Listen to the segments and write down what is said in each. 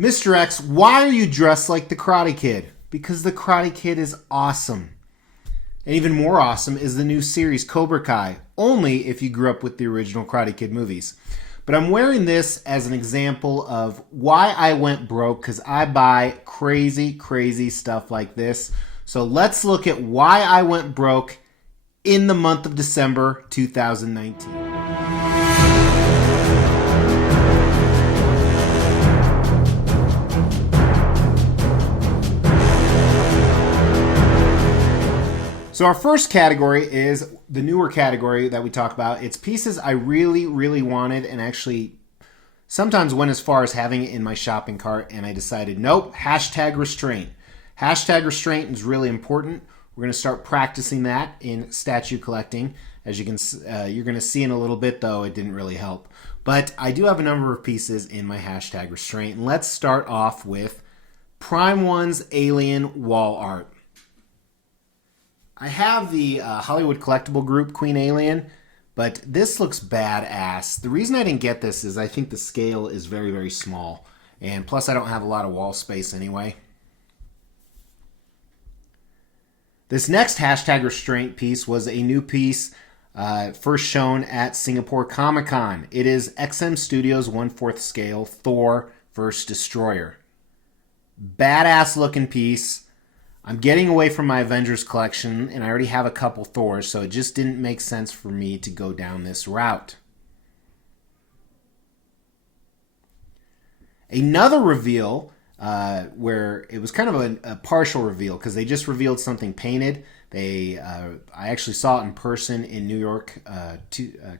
Mr. X, why are you dressed like the Karate Kid? Because the Karate Kid is awesome. And even more awesome is the new series Cobra Kai, only if you grew up with the original Karate Kid movies. But I'm wearing this as an example of why I went broke, because I buy crazy, crazy stuff like this. So let's look at why I went broke in the month of December 2019. So our first category is the newer category that we talk about. It's pieces I really, really wanted and actually sometimes went as far as having it in my shopping cart, and I decided, nope, hashtag restraint. Hashtag restraint is really important. We're going to start practicing that in statue collecting. As you can, you're going to see in a little bit, though, it didn't really help. But I do have a number of pieces in my hashtag restraint. And let's start off with Prime One's Alien wall art. I have the Hollywood collectible group Queen Alien, but this looks badass. The reason I didn't get this is I think the scale is very, very small. And plus I don't have a lot of wall space anyway. This next hashtag restraint piece was a new piece first shown at Singapore Comic-Con. It is XM Studios 1/4 scale Thor vs. Destroyer. Badass looking piece. I'm getting away from my Avengers collection, and I already have a couple Thors, so it just didn't make sense for me to go down this route. Another reveal, where it was kind of a partial reveal, because they just revealed something painted. I actually saw it in person in New York,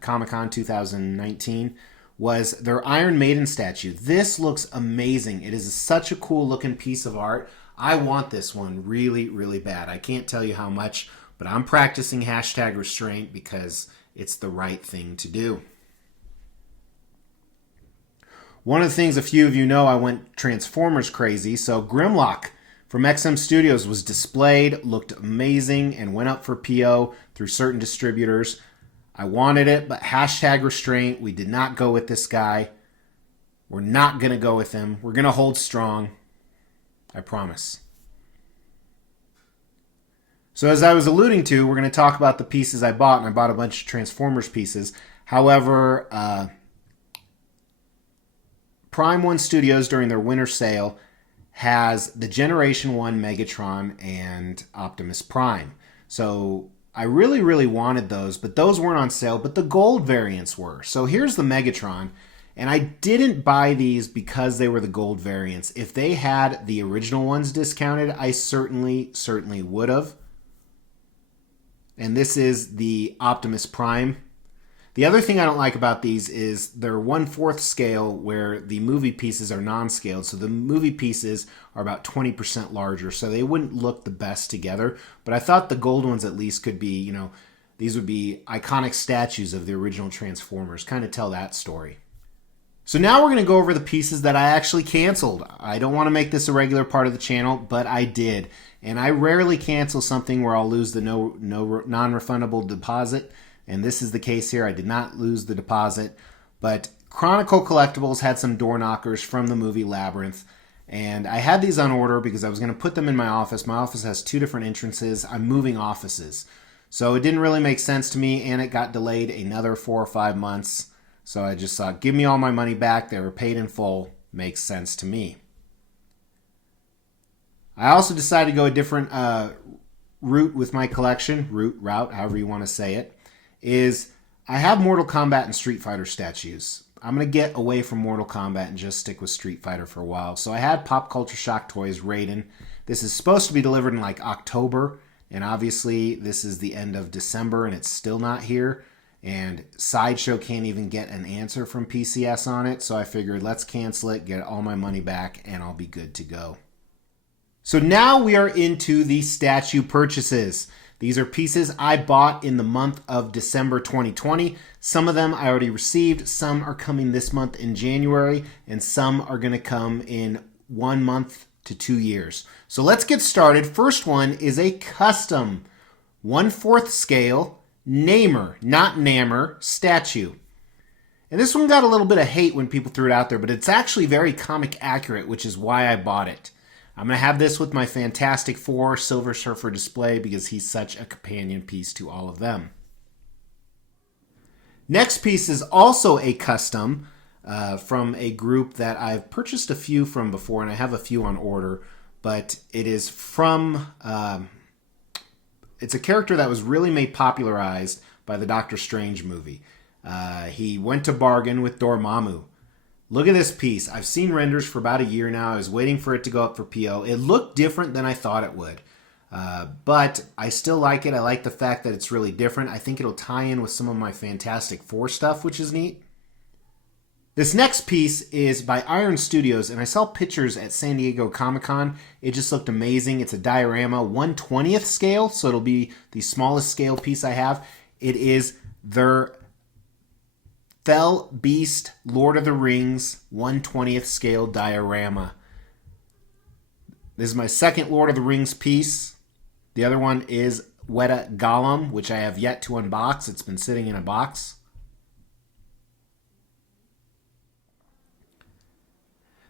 Comic-Con 2019, was their Iron Maiden statue. This looks amazing. It is such a cool looking piece of art. I want this one really, really bad. I can't tell you how much, but I'm practicing hashtag restraint because it's the right thing to do. One of the things a few of you know, I went Transformers crazy, so Grimlock from XM Studios was displayed, looked amazing, and went up for PO through certain distributors. I wanted it, but hashtag restraint. We did not go with this guy. We're not going to go with him. We're going to hold strong. I promise. So as I was alluding to, we're going to talk about the pieces I bought, and I bought a bunch of Transformers pieces. However, Prime One Studios, during their winter sale, has the Generation 1 Megatron and Optimus Prime. So I really, really wanted those, but those weren't on sale, but the gold variants were. So here's the Megatron. And I didn't buy these because they were the gold variants. If they had the original ones discounted, I certainly would have. And this is the Optimus Prime. The other thing I don't like about these is they're 1/4 scale, where the movie pieces are non-scaled. So the movie pieces are about 20% larger, so they wouldn't look the best together. But I thought the gold ones at least could be, these would be iconic statues of the original Transformers. Kind of tell that story. So now we're going to go over the pieces that I actually canceled. I don't want to make this a regular part of the channel, but I did. And I rarely cancel something where I'll lose the non-refundable deposit. And this is the case here. I did not lose the deposit. But Chronicle Collectibles had some door knockers from the movie Labyrinth. And I had these on order because I was going to put them in my office. My office has 2 different entrances. I'm moving offices. So it didn't really make sense to me, and it got delayed another 4 or 5 months. So I just thought, give me all my money back. They were paid in full. Makes sense to me. I also decided to go a different route with my collection. Route, however you want to say it. Is I have Mortal Kombat and Street Fighter statues. I'm going to get away from Mortal Kombat and just stick with Street Fighter for a while. So I had Pop Culture Shock Toys Raiden. This is supposed to be delivered in like October. And obviously this is the end of December and it's still not here. And Sideshow can't even get an answer from PCS on it. So I figured let's cancel it, get all my money back, and I'll be good to go. So now we are into the statue purchases. These are pieces I bought in the month of December 2020. Some of them I already received. Some are coming this month in January. And some are going to come in 1 month to 2 years. So let's get started. First one is a custom 1/4 scale Namer, not Namor, statue. And this one got a little bit of hate when people threw it out there, but it's actually very comic accurate, which is why I bought it. I'm going to have this with my Fantastic Four Silver Surfer display because he's such a companion piece to all of them. Next piece is also a custom from a group that I've purchased a few from before, and I have a few on order, but it is from... it's a character that was really made popularized by the Doctor Strange movie. He went to bargain with Dormammu. Look at this piece. I've seen renders for about a year now. I was waiting for it to go up for PO. It looked different than I thought it would. But I still like it. I like the fact that it's really different. I think it'll tie in with some of my Fantastic Four stuff, which is neat. This next piece is by Iron Studios, and I saw pictures at San Diego Comic-Con. It just looked amazing. It's a diorama, 1/20th scale, so it'll be the smallest scale piece I have. It is their Fell Beast Lord of the Rings 1/20th scale diorama. This is my second Lord of the Rings piece. The other one is Weta Gollum, which I have yet to unbox. It's been sitting in a box.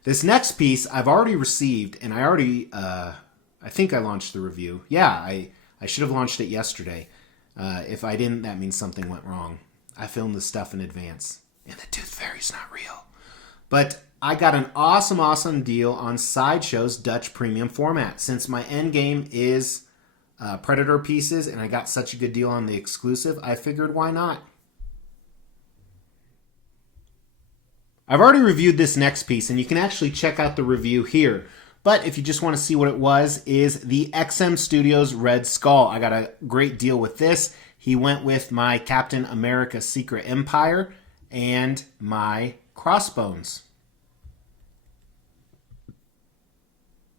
This next piece I've already received, and I think I launched the review. Yeah, I should have launched it yesterday. If I didn't, that means something went wrong. I filmed this stuff in advance, and the Tooth Fairy's not real. But I got an awesome deal on Sideshow's Dutch premium format. Since my end game is Predator pieces, and I got such a good deal on the exclusive, I figured why not? I've already reviewed this next piece, and you can actually check out the review here. But if you just want to see what it was, is the XM Studios Red Skull. I got a great deal with this. He went with my Captain America Secret Empire and my Crossbones.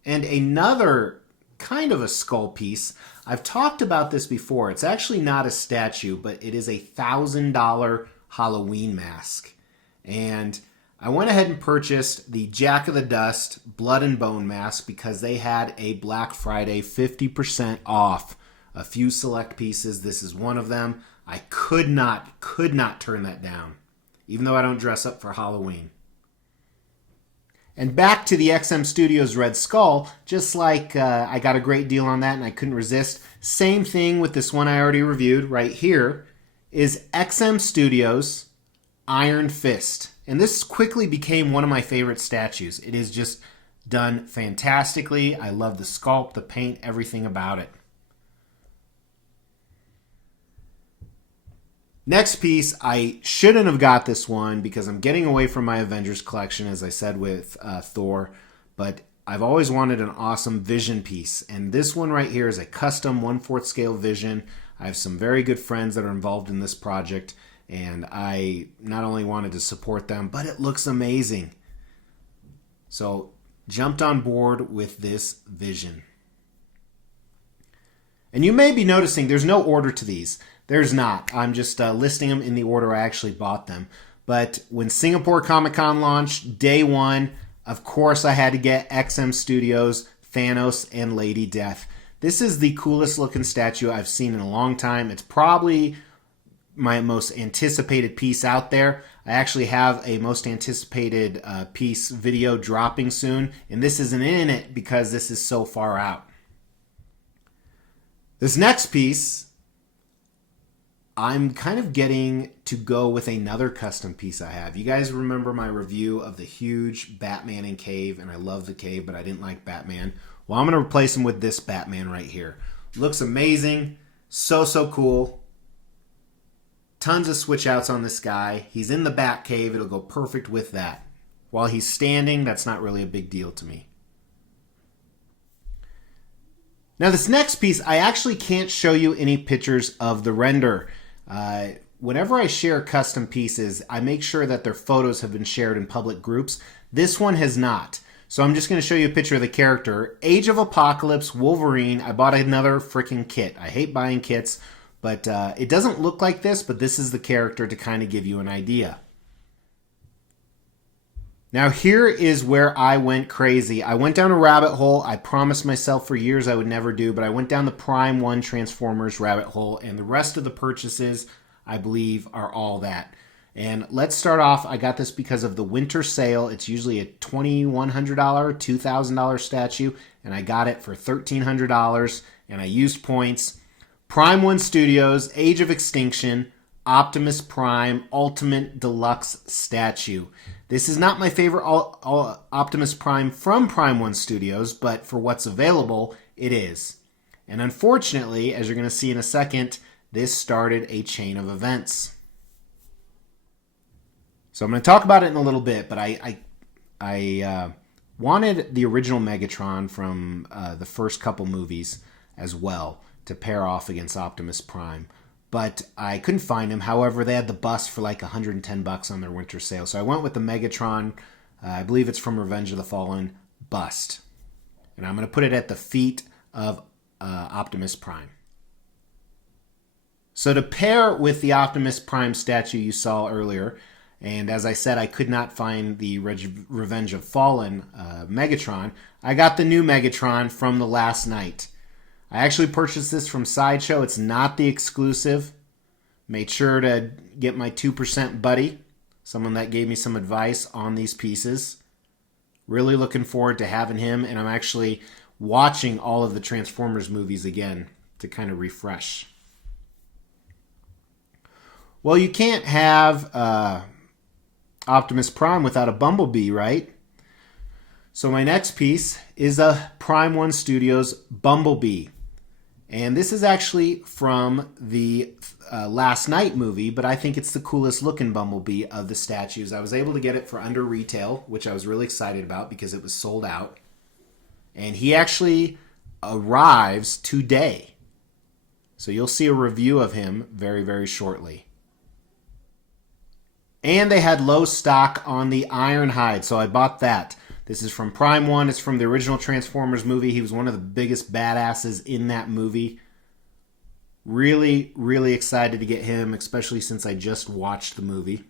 And another kind of a skull piece. I've talked about this before. It's actually not a statue, but it is a $1,000 Halloween mask. And I went ahead and purchased the Jack of the Dust Blood and Bone mask because they had a Black Friday 50% off a few select pieces. This is one of them. I could not turn that down, even though I don't dress up for Halloween. And back to the XM Studios Red Skull, just like I got a great deal on that and I couldn't resist. Same thing with this one I already reviewed right here is XM Studios Iron Fist. And this quickly became one of my favorite statues. It is just done fantastically. I love the sculpt, the paint, everything about it. Next piece, I shouldn't have got this one because I'm getting away from my Avengers collection, as I said with Thor. But I've always wanted an awesome Vision piece. And this one right here is a custom 1/4 scale Vision. I have some very good friends that are involved in this project. And I not only wanted to support them, but it looks amazing. So, jumped on board with this Vision. And you may be noticing there's no order to these. There's not. I'm just listing them in the order I actually bought them. But when Singapore Comic-Con launched, day one, of course I had to get XM Studios, Thanos, and Lady Death. This is the coolest looking statue I've seen in a long time. It's probably my most anticipated piece out there. I actually have a most anticipated piece video dropping soon, and this isn't in it because this is so far out. This next piece, I'm kind of getting to go with another custom piece I have. You guys remember my review of the huge Batman in Cave, and I love the Cave, but I didn't like Batman. Well, I'm going to replace him with this Batman right here. Looks amazing. So cool. Tons of switch outs on this guy. He's in the Bat Cave. It'll go perfect with that. While he's standing, that's not really a big deal to me. Now this next piece, I actually can't show you any pictures of the render. Whenever I share custom pieces, I make sure that their photos have been shared in public groups. This one has not. So I'm just going to show you a picture of the character. Age of Apocalypse, Wolverine. I bought another freaking kit. I hate buying kits. But it doesn't look like this, but this is the character to kind of give you an idea. Now here is where I went crazy. I went down a rabbit hole I promised myself for years I would never do, but I went down the Prime 1 Transformers rabbit hole, and the rest of the purchases, I believe, are all that. And let's start off. I got this because of the winter sale. It's usually a $2,100, $2,000 statue, and I got it for $1,300, and I used points. Prime 1 Studios, Age of Extinction, Optimus Prime, Ultimate Deluxe Statue. This is not my favorite Optimus Prime from Prime 1 Studios, but for what's available, it is. And unfortunately, as you're going to see in a second, this started a chain of events. So I'm going to talk about it in a little bit, but I wanted the original Megatron from the first couple movies as well to pair off against Optimus Prime. But I couldn't find him. However, they had the bust for like $110 on their winter sale. So I went with the Megatron, I believe it's from Revenge of the Fallen, bust. And I'm going to put it at the feet of Optimus Prime. So to pair with the Optimus Prime statue you saw earlier, and as I said, I could not find the Revenge of Fallen Megatron, I got the new Megatron from the last night. I actually purchased this from Sideshow. It's not the exclusive. Made sure to get my 2% buddy, someone that gave me some advice on these pieces. Really looking forward to having him, and I'm actually watching all of the Transformers movies again to kind of refresh. Well, you can't have Optimus Prime without a Bumblebee, right? So my next piece is a Prime 1 Studios Bumblebee. And this is actually from the Last Night movie, but I think it's the coolest looking Bumblebee of the statues. I was able to get it for under retail, which I was really excited about because it was sold out. And he actually arrives today. So you'll see a review of him very, very shortly. And they had low stock on the Ironhide, so I bought that. This is from Prime 1. It's from the original Transformers movie. He was one of the biggest badasses in that movie. Really, really excited to get him, especially since I just watched the movie.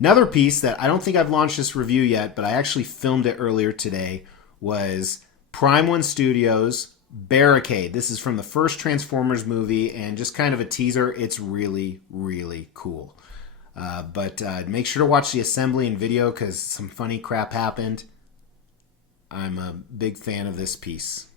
Another piece that I don't think I've launched this review yet, but I actually filmed it earlier today, was Prime 1 Studios Barricade. This is from the first Transformers movie, and just kind of a teaser. It's really, really cool. But make sure to watch the assembly and video because some funny crap happened. I'm a big fan of this piece.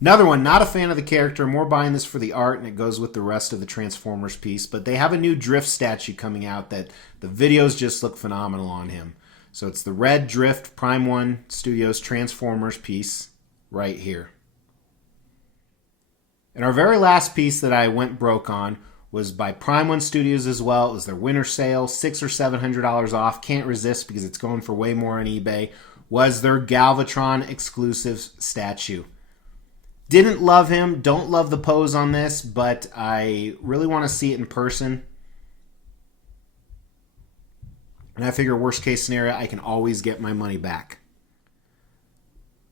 Another one, not a fan of the character, more buying this for the art, and it goes with the rest of the Transformers piece. But they have a new Drift statue coming out that the videos just look phenomenal on him. So it's the red Drift Prime 1 Studios Transformers piece right here. And our very last piece that I went broke on was by Prime 1 Studios as well. It was their winter sale, $600 or $700 off. Can't resist because it's going for way more on eBay. Was their Galvatron exclusive statue. Didn't love him. Don't love the pose on this, but I really want to see it in person. And I figure worst case scenario, I can always get my money back.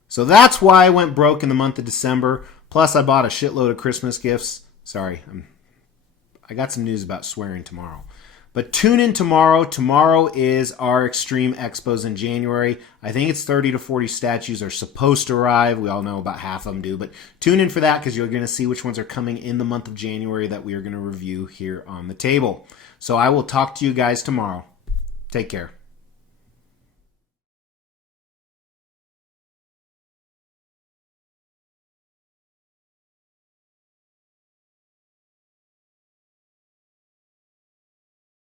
So that's why I went broke in the month of December. Plus I bought a shitload of Christmas gifts. Sorry, I got some news about swearing tomorrow. But tune in tomorrow. Tomorrow is our Xtreme Expos in January. I think it's 30 to 40 statues are supposed to arrive. We all know about half of them do. But tune in for that because you're going to see which ones are coming in the month of January that we are going to review here on the table. So I will talk to you guys tomorrow. Take care.